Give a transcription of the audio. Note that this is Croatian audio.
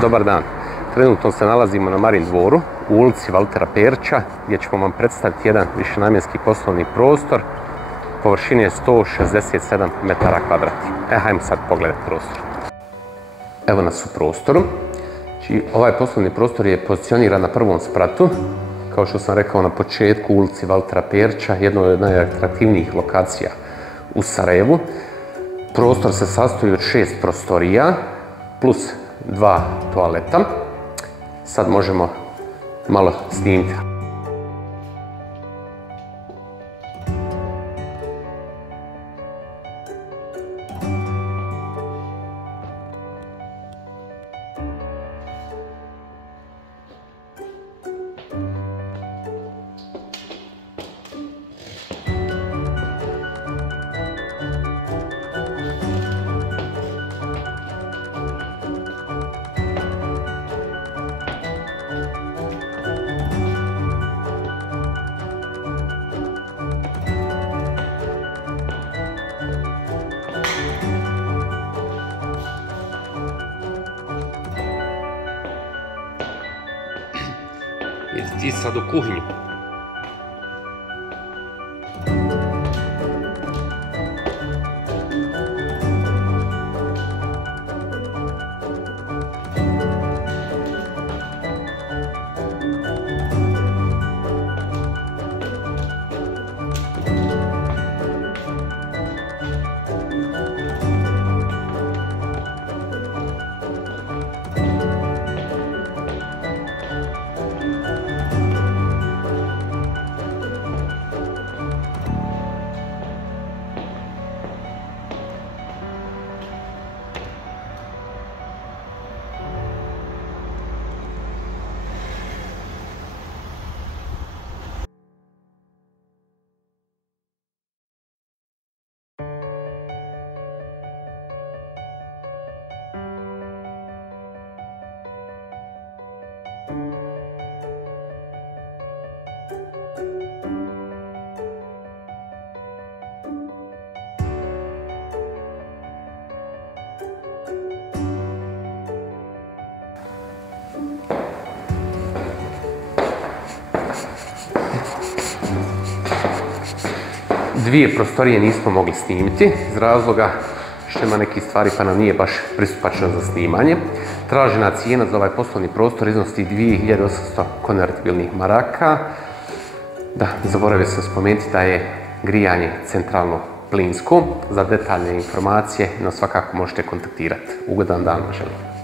Dobar dan. Trenutno se nalazimo na Marin dvoru u ulici Valtera Perića gdje ćemo vam predstaviti jedan višenamjenski poslovni prostor površine 167 metara kvadratnih. Hajmo sad pogledati prostor. Evo nas u prostoru. Ovaj poslovni prostor je pozicioniran na prvom spratu, kao što sam rekao na početku, u ulici Valtera Perića, jednoj od najatraktivnijih lokacija u Sarajevu. Prostor se sastoji od 6 prostorija plus 2 toaleta. Sad možemo malo snimiti. Idete sad u kuhinju. Dvije prostorije nismo mogli snimiti iz razloga što ima nekih stvari pa nam nije baš pristupačno za snimanje. Tražena cijena za ovaj poslovni prostor iznosi 2800 konvertibilnih maraka. Da, zaboravio sam spomenuti da je grijanje centralno plinsko. Za detaljne informacije nas svakako možete kontaktirati. Ugodan dan vam želim.